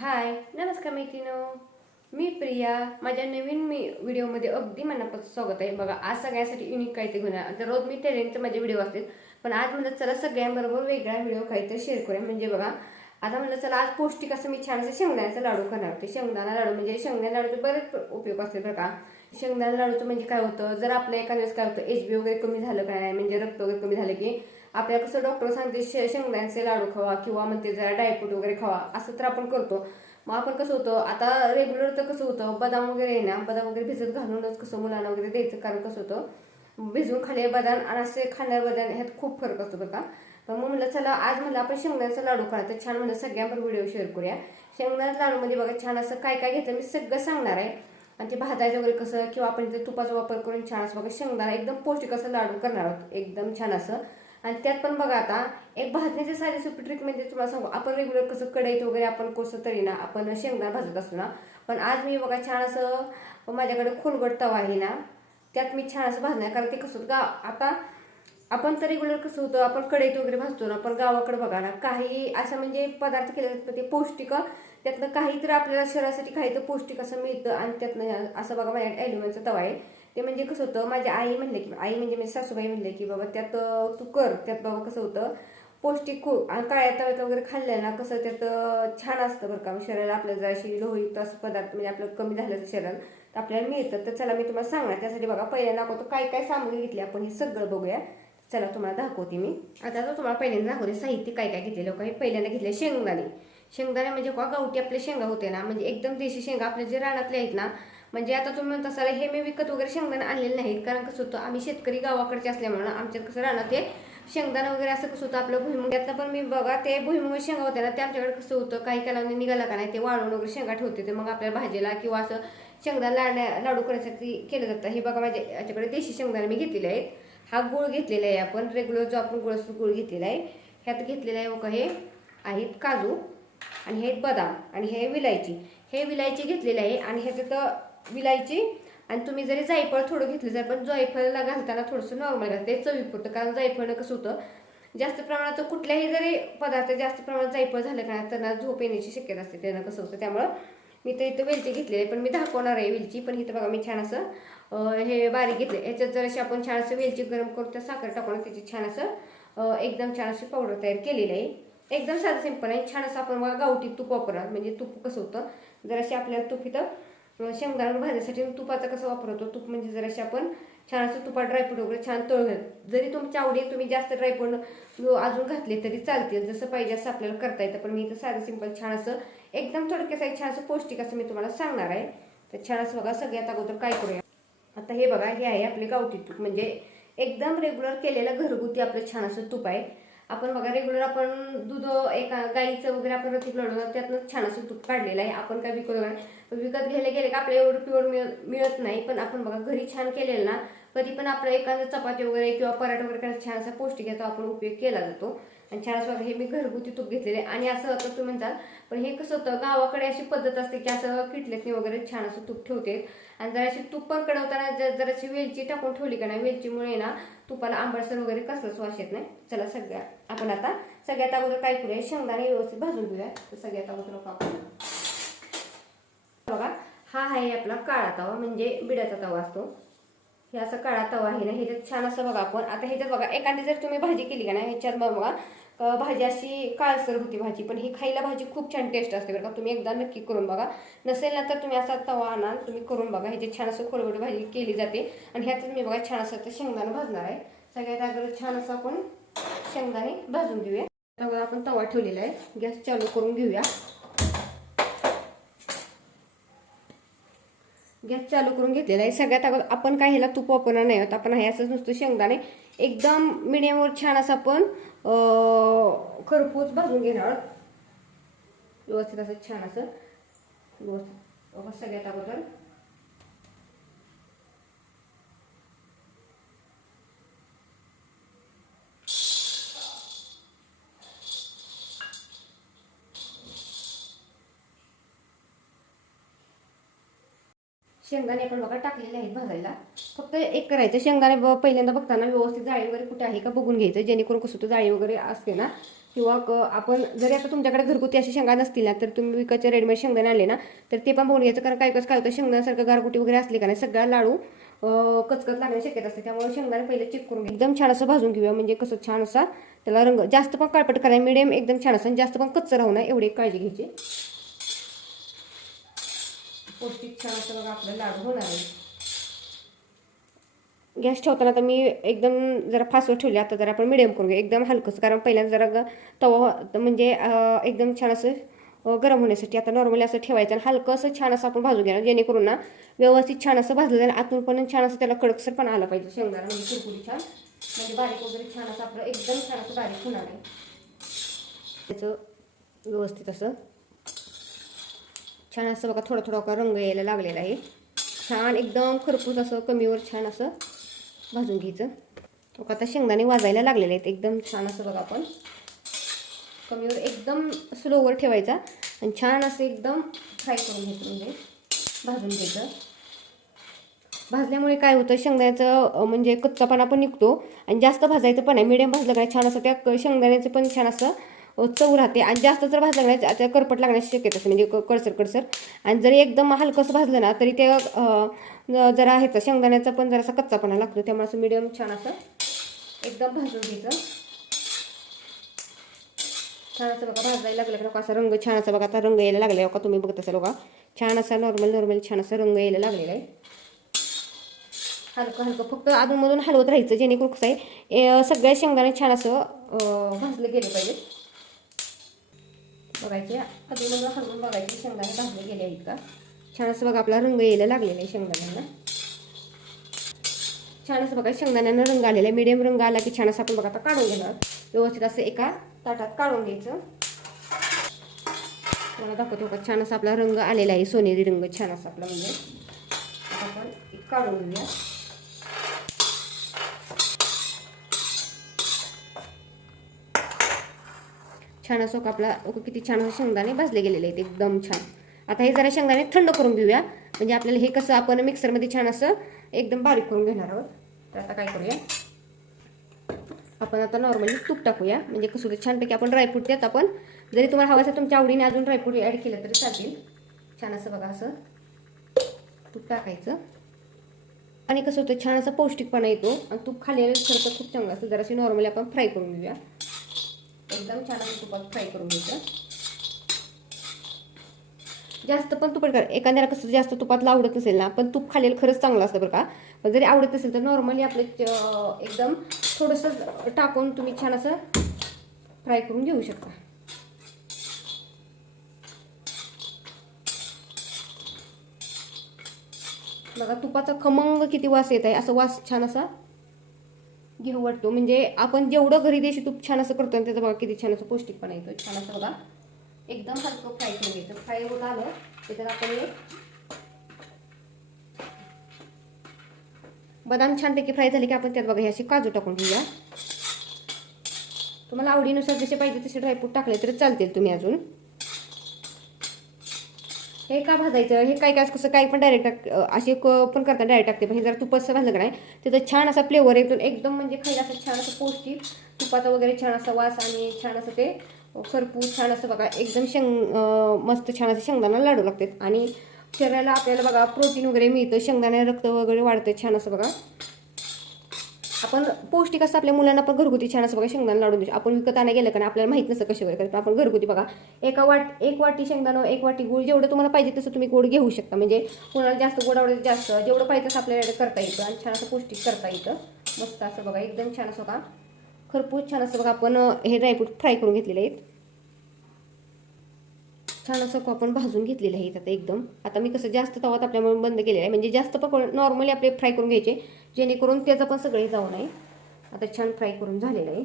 हाय, नमस्कार मैत्रिणो. मी प्रिया. माझ्या नवीन व्हिडिओमध्ये अगदी मनापासून स्वागत आहे. बघा, आज सगळ्यांसाठी युनिक काहीतरी घेऊन आले. तर रोज मी टेलेंटचे माझे व्हिडिओ असतील, पण आज म्हणलं चला सगळ्यांबरोबर वेगळा व्हिडिओ काहीतरी शेअर करूया. म्हणजे बघा, आता म्हणलं चला आज पौष्टिक असं मी छान असं शेंगदाण्याचा लाडू करणार होते. शेंगदाणा लाडू म्हणजे शेंगदाणा लाडूचे बरेच उपयोग असते बरं का. शेंगदाणा लाडूचं म्हणजे काय होतं, जर आपलं एका दिवस काय होतं, HB वगैरे कमी झालं का नाही, म्हणजे रक्त वगैरे कमी झालं की आपल्याला कसं डॉक्टर सांगते शेंगदाण्याचे लाडू खावा किंवा म्हणते जरा ड्रायफ्रूट वगैरे खावा, असं तर आपण करतो. मग आपण कसं होतं, आता रेग्युलर तर कसं होतं, बदाम वगैरे आहे ना, बदाम वगैरे भिजत घालूनच कसं मुलांना वगैरे द्यायचं. कारण कसं होतं, भिजवून खाल्ले बदाम आणि असे खाण्यार बदाम ह्यात खूप फरक असतो बरं का. तर मग म्हणलं चला आज म्हणलं आपण शेंगदाण्याचा लाडू करा. तर छान म्हणलं सगळ्यांवर व्हिडिओ शेअर करूया. शेंगदाण्याच्या लाडूमध्ये बघा छान असं काय काय घेतलं मी सगळं सांगणार आहे. आणि ते भाजायचं वगैरे कसं, किंवा आपण ते तुपाचा वापर करून छान असं बघा शेंगदाणा एकदम पौष्टिक असं लाडू करणार आहोत, एकदम छान असं. आणि त्यात पण बघा आता एक भाजण्याची साधी सोपी ट्रिक म्हणजे तुम्हाला सांगू, आपण रेग्युलर कसं कढईत वगैरे आपण कसं तरी ना आपण शेंगदाणा भाजत असतो ना, पण आज मी बघा छान असं माझ्याकडे खोलगट तवा आहे ना, त्यात मी छान असं भाजणार. कारण ते कसं होतं आता आपण तर रेग्युलर कसं होतं, आपण कढईत वगैरे भाजतो ना, पण गावाकडे बघा ना काही असं म्हणजे पदार्थ केले जातात ते पौष्टिक, त्यातनं काहीतरी आपल्याला शरीरासाठी काही तर पौष्टिक असं मिळतं. आणि त्यातनं असं बघा माझ्या ॲल्युमिनियमचा तवा आहे. ते म्हणजे कसं होतं, माझी आई म्हणले की आई म्हणजे माझी सासूबाई म्हणले की बाबा त्यात तू कर, त्यात बाबा कसं होतं पौष्टिक खूप. आणि काळ्या तव्यात वगैरे खाल्लं ना कसं त्यात छान असतं बरं का. शरीराला आपल्याला जराशी लोहित असं पदार्थ म्हणजे आपलं कमी झालं शरीरात तर आपल्याला मिळतं. तर चला मी तुम्हाला सांगणार. त्यासाठी बघा पहिल्यांदा दाखवतो काय काय सामग्री घेतली आपण, हे सगळं बघूया. चला तुम्हाला दाखवते मी. आता तर तुम्हाला पहिल्यांदा दाखवते साहित्य काय काय घेतलेलं. काही पहिल्यांदा घेतले शेंगदाणे. शेंगदाणे म्हणजे का गावठी आपले शेंगा होते ना, म्हणजे एकदम देशी शेंगा आपले जे रानातले आहेत ना. म्हणजे आता तुम्ही म्हणता सर हे मी विकत वगैरे शेंगदाणे आणलेले नाहीत, कारण कसं होतं आम्ही शेतकरी गावाकडचे असल्यामुळे आमच्यात कसं रानात ते शेंगदाणा वगैरे असं कसं होतं आपलं भुईमुग. त्यातनं पण मी बघा ते भुईमुग शेंगा होते ना, ते आमच्याकडे कसं होतं काही कालावधी निघाला का नाही ते वाळून वगैरे शेंगा ठेवते. ते मग आपल्याला भाजीला किंवा असं शेंगदाणा लाडू करण्यासाठी केलं जातं. हे बघा माझ्या याच्याकडे देशी शेंगदाणे मी घेतलेले आहेत. हा गुळ घेतलेला आहे आपण रेग्युलर जो आपण गुळ असतो गुळ घेतलेला आहे. ह्यात घेतलेला आहे बघा हे आहेत काजू आणि हे बदाम आणि हे विलायची. हे विलायची घेतलेले आहे आणि ह्याच्यात विलायची. आणि तुम्ही जरी जायफळ थोडं घेतलं जर, पण जायफळला घालताना थोडंसं नॉर्मल घालते चवीपुरतं. कारण जायफळनं कसं होतं जास्त प्रमाणात कुठल्याही जरी पदार्थ जास्त प्रमाणात जायफळ झालं का त्यांना झोप येण्याची शक्यता असते. त्यानं कसं होतं त्यामुळं मी तर इथं वेलची घेतलेली आहे, पण मी दाखवणार आहे वेलची. पण इथं बघा मी छान असं हे बारीक घेतले. याच्यात जराशी आपण छान असं वेलची गरम करून त्या साखर टाकून त्याची छान असं एकदम छान अशी पावडर तयार केलेली आहे. एकदम साधं सिंपल आहे. छान असं आपण गावठी तूप वापरा. म्हणजे तूप कसं होतं जराशी आपल्याला तूप इथं शेंगदाणा भाजण्यासाठी तुपाचा कसं वापरतो तूप, म्हणजे जराशी आपण छान असं तुपात ड्रायफ्रूट वगैरे छान तळून, जरी तुमच्या आवडी तुम्ही जास्त ड्रायफ्रूट अजून घातले तरी चालतील, जसं पाहिजे असं आपल्याला करता येतं. पण मी इथं साधं सिंपल छान असं एकदम थोडक्यात छान असं पौष्टिक असं मी तुम्हाला सांगणार आहे. तर छान असं बघा सगळ्यात अगोदर काय करूया. आता हे बघा हे आहे आपले गावठी तूप, म्हणजे एकदम रेग्युलर केलेलं घरगुती आपलं छान असं तूप आहे. आपण बघा रेग्युलर आपण दूध एका गाईचं वगैरे आपण रतीप लढवतो त्यातनं छान असं तूप काढलेलं आहे. आपण काय विकत घ्यायला गेले का आपल्याला एवढं प्युअर मिळत नाही. पण आपण बघा घरी छान केलेलं ना, कधी पण आपलं एखादं चपाती वगैरे किंवा पराठा वगैरे करायला छान असा पौष्टिक याचा आपण उपयोग केला जातो. आणि छान असं हे मी घरगुती तूप घेतलेले. आणि असं आता तुम्ही म्हणताल पण हे कसं होतं गावाकडे अशी पद्धत असते की असं किटलेतनी वगैरे छान असं तूप ठेवते. आणि जराशी तूप पण कडवताना जराशी वेलची टाकून ठेवली का नाही, वेलचीमुळे ना तुपाला आंबटसर वगैरे कसलंच वास येत नाही. चला आपण आता सगळ्यात अगोदर काय करूया, शेंगदाणे व्यवस्थित भाजून घेऊया. तर सगळ्यात अगोदर आपण बघा हा आहे आपला काळा तवा, म्हणजे बिड्याचा तवा असतो. हे असं काळा तवा आहे ना, ह्याच्यात छान असं बघा आपण आता ह्याच्यात बघा एखादी जर तुम्ही भाजी केली का नाही ह्याच्यात बघा भाजी अशी काळसर होती भाजी, पण ही खायला भाजी खूप छान टेस्ट असते बरं का. तुम्ही एकदा नक्की करून बघा. नसेल ना तर तुम्ही असा तवा आणा, तुम्ही करून बघा. ह्याची छान असं खोलगट भाजी केली जाते. आणि ह्यातच मी बघा छान असं शेंगदाणे भाजणार आहे. सगळ्यात अगोदर छान असं आपण शेंगदाणे भाजून घेऊया. त्यामुळे आपण तवा ठेवलेला आहे, गॅस चालू करून घेऊया. गॅस चालू करून घेतलेला आहे. सगळ्यात अगोदर आपण काय ह्याला तूप वापरणार नाही आहोत. आपण हे असंच नुसतं शेंगदाणे एकदम मिडियमवर छान असं आपण खरपूस भाजून घेणार व्यवस्थित असं छान असं व्यवस्थित. सगळ्यात अगोदर शेंगदाणे आपण बघा टाकलेले आहेत भाजायला. फक्त एक करायचं, शेंगदाणे पहिल्यांदा बघताना व्यवस्थित जाळी वगैरे कुठे आहे का बघून घ्यायचं, जेणेकरून कसं होतं जाळी वगैरे असते ना किंवा आपण जरी आता तुमच्याकडे घरगुती अशी शेंगा नसतील ना, तर तुम्ही विकतचे रेडीमेड शेंगदाणे आणले ना, तर ते पण बघून घ्यायचं. कारण काय होतं शेंगदाण्यासारखं गारगुटी वगैरे असली का नाही, सगळा लाडू कचकच लागण्याची शक्यता असते. त्यामुळे शेंगदाणे पहिले चेक करून एकदम छान असं भाजून घेऊया. म्हणजे कसं छान असा त्याला रंग, जास्त पण काळपट करायला, मिडियम एकदम छान असं, जास्त पण कच्चं राहू नये एवढी काळजी घ्यायची. पौष्टिक छान असं बघा आपलं लाडू होणार आहे. गॅस ठेवताना तर मी एकदम जरा फास्टवर ठेवले. आता जरा आपण मिडियम करून घेऊ, एकदम हलकंच. कारण पहिल्यांदा जरा तवा म्हणजे एकदम छान असं गरम होण्यासाठी आता नॉर्मली असं ठेवायचं आणि हलकं असं छान असं आपण भाजून घेणार, जेणेकरून ना व्यवस्थित छान असं भाजलं जाईल. आतून पण छान असं त्याला कडकसर पण आलं पाहिजे शेंगदाणा, म्हणजे कुरकुरी छान, म्हणजे बारीक वगैरे छान असं आपलं एकदम छान असं बारीक होणार आहे. त्याचं व्यवस्थित असं छान असं बघा थोडा थोडा रंग यायला लागलेला आहे. छान एकदम खरपूस असं कमीवर छान असं भाजून घ्यायचं. आता शेंगदाणे वाजायला लागलेले आहेत एकदम छान असं बघा. आपण कमीवर एकदम स्लोवर ठेवायचा आणि छान असं एकदम फ्राय करून घ्यायचं, म्हणजे भाजून घ्यायचं. भाजल्यामुळे काय होतं, शेंगदाण्याचं म्हणजे कच्चापणा पण निघतो आणि जास्त भाजायचं पण आहे. मिडियम भाजलं काय छान असं त्या शेंगदाण्याचं पण छान असं चव राहते. आणि जास्त जर भाजलं नाही त्या करपट लागण्याची शक्यता असते, म्हणजे कडसर. आणि जरी एकदम हलकंसं भाजलं ना, तरी ते जरा ह्याचा शेंगदाण्याचा पण जरासा कच्चापणा लागतो. त्यामुळे असं मिडियम छान असं एकदम भाजून घ्यायचं. छान असं बघा भाजायला लागलं का असा रंग छान असा बघा, आता रंग यायला लागला का तुम्ही बघत असाल बघा. छान असा नॉर्मल छान असा रंग यायला लागलेला आहे. हलकं फक्त अधूनमधून हलवत राहायचं, जेणेकरून कसं आहे सगळ्या शेंगदाणे छान असं भाजले गेले पाहिजेत. बघायचे अधूनमधून हलवून बघायचे शेंगदाणे भाजले गेले आहेत का. छान असं बघा आपला रंग यायला लागलेला आहे शेंगदाण्यांना. छान असं बघा शेंगदाण्यांना रंग आलेला आहे. मिडियम रंग आला की छान असं आपण बघा आता काढून घेणार व्यवस्थित असं एका ताटात काढून घ्यायचं. मला दाखवतो का छान असा आपला रंग आलेला आहे, सोनेरी रंग छान असा आपला. म्हणजे आता आपण काढून घेऊया. छान असं आपला किती छान असं शेंगदाणे भाजले गेलेले आहेत एकदम छान. आता हे जरा शेंगदाणे थंड करून घेऊया, म्हणजे आपल्याला हे कसं आपण मिक्सरमध्ये छान असं एकदम बारीक करून घेणार आहोत. तर आता काय करूया, आपण आता नॉर्मली तूप टाकूया. म्हणजे कसं होतं छानपैकी आपण ड्रायफ्रूट त्यात आपण जरी तुम्हाला हवं असेल तुमच्या आवडीने अजून ड्रायफ्रूट ॲड केलं तरी चालतील. छान असं बघा असं तूप टाकायचं. आणि कसं होतं छान असा पौष्टिकपणा येतो आणि तूप खाल्लेलं खरं तर खूप चांगलं असतं. जराशी नॉर्मली आपण फ्राय करून घेऊया, एकदम छान असं तुपात फ्राय करून घ्यायचं. जास्त पण तुपात करा, एखाद्याला कसं जास्त तुपातलं आवडत नसेल ना, पण तूप खाल्लेलं खरंच चांगलं असतं बरं का. पण जरी आवडत असेल तर नॉर्मली आपलं एकदम थोडंसं टाकून तुम्ही छान असं फ्राय करून घेऊ शकता. बघा तुपाचा खमंग किती वास येत आहे, असं वास छान असा घेऊ वाटतो. म्हणजे आपण जेवढं घरी देशी तूप छान असं करतो त्याचं बघा किती छान असं पौष्टिकपणा येतो. छान असं बघा एकदम हलकं फ्राय करून घ्यायचं. फ्राय होत आलं त्याच्यात आपण बदाम छानपैकी फ्राय झाले की आपण त्यात बघा हे असे काजू टाकून घेऊया. तुम्हाला आवडीनुसार जसे पाहिजे तसे ड्रायफ्रूट टाकले तरी चालतील तुम्ही अजून. हे का भाजायचं, हे काय कसं काय पण डायरेक्ट असे पण करता डायरेक्ट टाकते. पण हे जरा तुपाचं भाजलं का नाही त्याचं छान असा फ्लेवर येतो एकदम. म्हणजे खायला असं छान असं पौष्टिक तुपाचा वगैरे छान असा वास आणि छान असं ते खरपूस छान असं बघा एकदम मस्त छान असं शेंगदाणा लाडू लागतात. आणि शरीराला आपल्याला बघा प्रोटीन वगैरे मिळतं, शेंगदाणे रक्त वगैरे वाढतं छान असं बघा. आपण पौष्टिक असं आपल्या मुलांना पण घरगुती छान असं बघा शेंगदाणा लाडू देऊ. आपण विकत आणा गेलं का आपल्याला माहित नसतं कसे वगैरे आपण घरगुती बघा एक वाटी शेंगदाणा, एक वाटी गूळ, जेवढं तुम्हाला पाहिजे तसं तुम्ही गोड घेऊ शकता. म्हणजे कोणाला जास्त गोड आवडत जास्त जेवढं पाहिजे तसं आपल्याला करता येतं आणि छान असं पौष्टिक करता येतं. मस्त असं बघा एकदम छान असं बघा खरपूस छान असं बघा आपण हे ड्रायफ्रूट फ्राय करून घेतलेले आहेत. छान असं आपण भाजून घेतलेलं आहे आता एकदम. आता मी कसं जास्त तवात आपल्यामुळे बंद केलेलं आहे, म्हणजे जास्त पण नॉर्मली आपले फ्राय करून घ्यायचे जेणेकरून त्याचं पण सगळे जाऊ नये. आता छान फ्राय करून झालेलं आहे.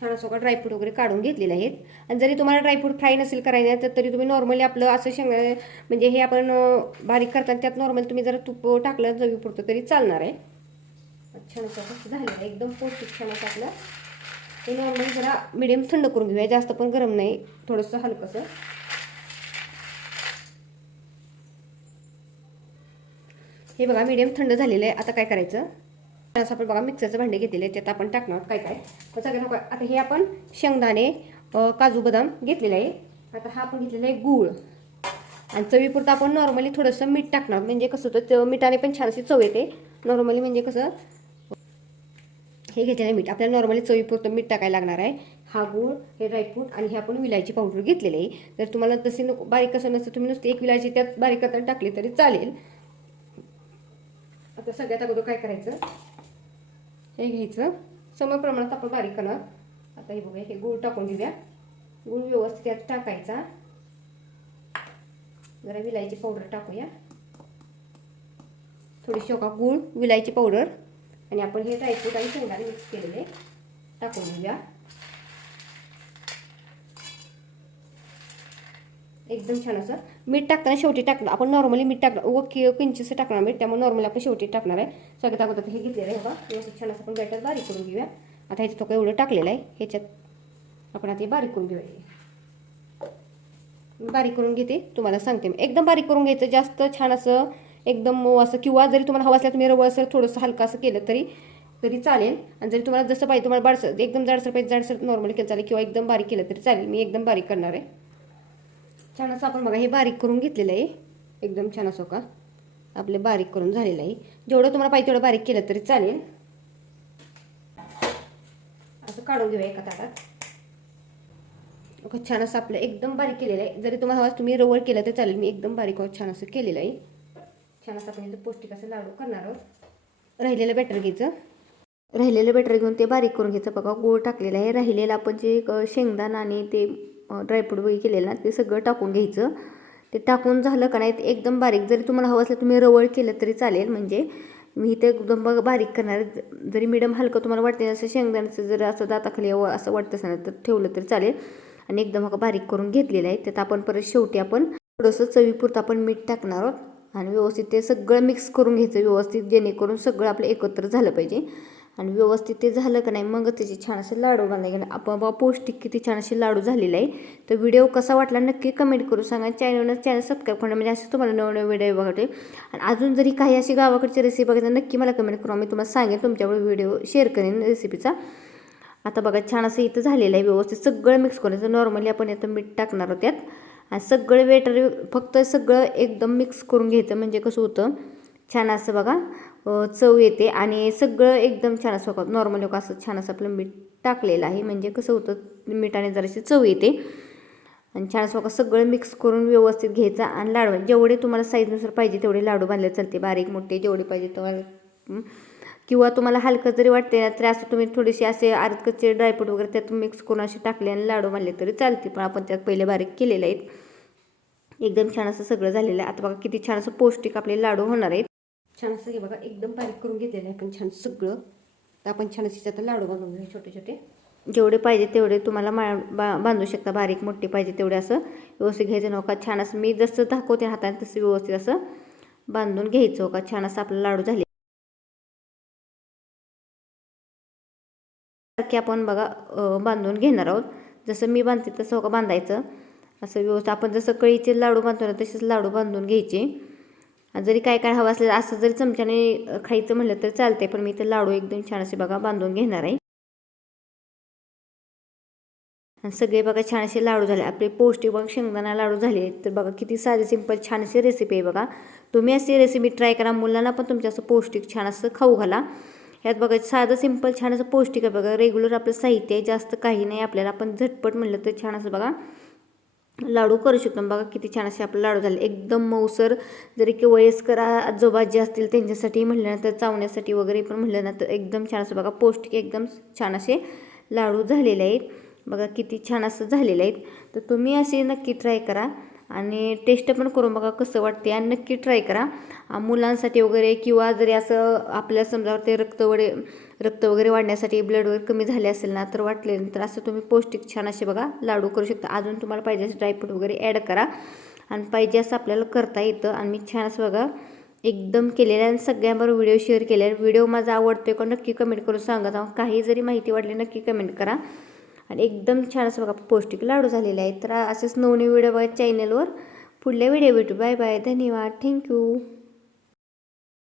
छान असं ड्रायफ्रूट वगैरे काढून घेतलेले आहेत. आणि जरी तुम्हाला ड्रायफ्रूट फ्राय नसेल करायचं तर तरी तुम्ही नॉर्मली आपलं असं शेंगदाणे म्हणजे हे आपण बारीक करताना त्यात नॉर्मल तुम्ही जरा तूप टाकलं चवीपुरतं तरी चालणार आहे. छान असं झालेलं आहे एकदम पौष्टिक छान असं आपलं. ते नॉर्मली जरा मिडियम थंड करून घेऊया, जास्त पण गरम नाही, थोडंसं हलकंसं. हे बघा मिडियम थंड झालेलं आहे. आता काय करायचं असं आपण बघा मिक्सरचं भांडे घेतलेले त्यात आपण टाकणार काय काय. तर सगळ्यांना आता हे आपण शेंगदाणे काजू बदाम घेतलेले आहे. आता हा आपण घेतलेला आहे गूळ आणि चवीपुरतं आपण नॉर्मली थोडंसं मीठ टाकणार. म्हणजे कसं होतं मिठाने पण छान अशी चव येते. नॉर्मली म्हणजे कसं हे घेतलेलं मीठ आपल्याला नॉर्मली चवीपुरतं मीठ टाकायला लागणार आहे. हा गूळ, हे ड्रायफ्रूट आणि हे आपण विलायची पावडर घेतलेली आहे. तर तुम्हाला तशी नको बारीक कसं नसतं तुम्ही नुसती एक विलायची त्यात बारीक करताना टाकली तरी चालेल. आता सगळ्यात अगोदर काय करायचं, हे घ्यायचं सम प्रमाणात आपण बारीक करणार. आता हे बघूया, हे गूळ टाकून घेऊया. गूळ व्यवस्थित यात टाकायचा. जरा विलायची पावडर टाकूया, थोडीशी गूळ, विलायची पावडर आणि आपण हे ड्रायफ्रूट आणि शेंगदाणे मिक्स केलेले टाकून घेऊया. एकदम छान असं मीठ टाकताना शेवटी टाकलं आपण. नॉर्मली मीठ टाकलं किंचितसं टाकणार मीठ, त्यामुळे नॉर्मली आपण शेवटी टाकणार आहे. सगळ्यात अगोदर हे घेतलेलं आहे बघा, व्यवस्थित छान असं आपण बॅटर बारीक करून घेऊया. आता ह्याच्यात तो काय एवढं टाकलेलं आहे, ह्याच्यात आपण आता हे बारीक करून घेऊया. मी बारीक करून घेते, तुम्हाला सांगते. मी एकदम बारीक करून घ्यायचं, जास्त छान असं एकदम मऊ असं, किंवा जरी तुम्हाला हवं असलं तुम्ही रवळ असेल थोडंसं हलका असं केलं तरी चालेल. आणि जरी तुम्हाला जसं पाहिजे तुम्हाला बारसं एकदम जाडसर पाहिजे जाडसर नॉर्मली केलं चालेल, किंवा एकदम बारीक केलं तरी चालेल. मी एकदम बारीक करणार आहे. छान असं आपण बघा हे बारीक करून घेतलेलं आहे. एकदम छान असं का आपले बारीक करून झालेलं आहे. जेवढं तुम्हाला पाहिजे तेवढं बारीक केलं तरी चालेल. असं काढून घेऊया एका ताटात. छान असं आपलं एकदम बारीक केलेलं आहे. जरी तुम्हाला हवं तुम्ही रवळ केलं तर चालेल. मी एकदम बारीक छान असं केलेलं आहे. छान असं आपण इथं पौष्टिक असं लाडू करणार आहोत. राहिलेलं बॅटर घ्यायचं, राहिलेलं बॅटर घेऊन ते बारीक करून घ्यायचं. बघा गूळ टाकलेलं आहे. राहिलेलं आपण जे शेंगदाणा आणि ते ड्रायफ्रूट वगैरे केलेलं ना ते सगळं टाकून घ्यायचं. ते टाकून झालं का नाही एकदम बारीक, जरी तुम्हाला हवं असलं तुम्ही रवळ केलं तरी चालेल. म्हणजे मी इथे एकदम बारीक करणार. जरी मिडियम हलकं तुम्हाला वाटते असं शेंगदाण्याचं जर असं दाताखाली असं वाटतं असं तर ठेवलं तरी चालेल. आणि एकदम बारीक करून घेतलेलं आहे. त्यात आपण परत शेवटी आपण थोडंसं चवीपुरतं आपण मीठ टाकणार आहोत. आणि व्यवस्थित ते सगळं मिक्स करून घ्यायचं व्यवस्थित, जेणेकरून सगळं आपलं एकत्र झालं पाहिजे. आणि व्यवस्थित ते झालं का नाही मग त्याचे छान असे लाडू बांधायचे. आपण बाबा पौष्टिक किती छान असे लाडू झालेले आहे. तर व्हिडिओ कसा वाटला नक्की कमेंट करून सांगा. चॅनल सबस्क्राईब करणं म्हणजे असं तुम्हाला नवनवीन व्हिडिओ बघते. आणि अजून जरी काही अशी गावाकडची रेसिपी बघायचं नक्की मला कमेंट करून मी तुम्हाला सांगेन, तुमच्यावर व्हिडिओ शेअर करेन रेसिपीचा. आता बघा छान असं इथं झालेलं आहे. व्यवस्थित सगळं मिक्स करायचं. नॉर्मली आपण यात मीठ टाकणार आहोत त्यात. आणि सगळं वेटर फक्त सगळं एकदम मिक्स करून घ्यायचं. म्हणजे कसं होतं छान असं बघा चव येते. आणि सगळं एकदम छान असं बघा नॉर्मली असं छान असं आपलं मीठ टाकलेलं आहे. म्हणजे कसं होतं मिठाने जराशी चव येते. आणि छान असं बघा सगळं मिक्स करून व्यवस्थित घ्यायचं. आणि लाडू जेवढे तुम्हाला साईजनुसार पाहिजे तेवढे लाडू बांधले चालते. बारीक मोठे जेवढे पाहिजे तुम्हाला, किंवा तुम्हाला हलकं जरी वाटते ना तर असं तुम्ही थोडेसे असे अर्धकच्चे ड्रायफ्रूट वगैरे त्यात मिक्स करून असे टाकले आणि लाडू बांधले तरी चालते. पण आपण त्यात पहिले बारीक केलेले आहेत. एकदम छान असं सगळं झालेलं आहे. आता बघा किती छान असं पौष्टिक आपले लाडू होणार आहेत. छान असं हे बघा एकदम बारीक करून घेतलेलं आहे आपण छान सगळं. तर आपण छान असे आता लाडू बांधून घेऊ छोटे छोटे. जेवढे पाहिजे तेवढे तुम्हाला बांधू शकता. बारीक मोठे पाहिजे तेवढे असं व्यवस्थित घ्यायचं. नका छान असं मी जसं दाखवते हाताने तसं व्यवस्थित असं बांधून घ्यायचं. का छान असं आपलं लाडू झाले सारखे आपण बघा बांधून घेणार आहोत. जसं मी बांधते तसं का बांधायचं. असं व्यवस्थित आपण जसं कळीचे लाडू बांधतो ना तसेच लाडू बांधून घ्यायचे. जरी काय काय हवं असलं असं जरी चमच्याने खायचं म्हणलं तर चालते. पण मी ते लाडू एकदम छान असे बघा बांधून घेणार आहे. आणि सगळे बघा छान असे लाडू झाले आपले पौष्टिक बघा शेंगदाणा लाडू झाले. तर बघा किती साधी सिंपल छान अशी रेसिपी आहे बघा. तुम्ही अशी रेसिपी ट्राय करा. मुलांना पण तुमच्या असं पौष्टिक छान असं खाऊ घाला. ह्यात बघा साधं सिंपल छान असं पौष्टिक आहे बघा. रेग्युलर आपलं साहित्य आहे, जास्त काही नाही आपल्याला. आपण झटपट म्हणलं तर छान असं बघा लाडू करू शकतो. बघा किती छान असे आपले लाडू झाले एकदम मऊसर. जरी की वयस्कर आजोबा जे असतील त्यांच्यासाठी म्हटलं ना तर चावण्यासाठी वगैरे पण म्हटलं ना तर एकदम छान असं बघा पौष्टिक एकदम छान असे लाडू झालेले आहेत. बघा किती छान असं झालेलं आहेत. तर तुम्ही असे नक्की ट्राय करा आणि टेस्ट पण करून बघा कसं वाटते. आणि नक्की ट्राय करा मुलांसाठी वगैरे, किंवा जरी असं आपल्या समजा ते रक्त वगैरे वाढण्यासाठी ब्लड वगैरे कमी झाले असेल ना तर वाटले तर असं तुम्ही पौष्टिक छान असे बघा लाडू करू शकता. अजून तुम्हाला पाहिजे असं ड्रायफ्रूट वगैरे ॲड करा आणि पाहिजे असं आपल्याला करता येतं. आणि मी छान असं बघा एकदम केलेलं आणि सगळ्यांबरोबर व्हिडिओ शेअर केले. व्हिडिओ माझा आवडतोय का नक्की कमेंट करून सांगा. काही जरी माहिती वाटली नक्की कमेंट करा. आणि एकदम छान असं बघा पौष्टिक लाडू झालेले आहेत. तर असेच नवनवीन व्हिडिओ बघा चॅनलवर. पुढल्या व्हिडिओ भेटू. Bye bye. धन्यवाद. थँक्यू.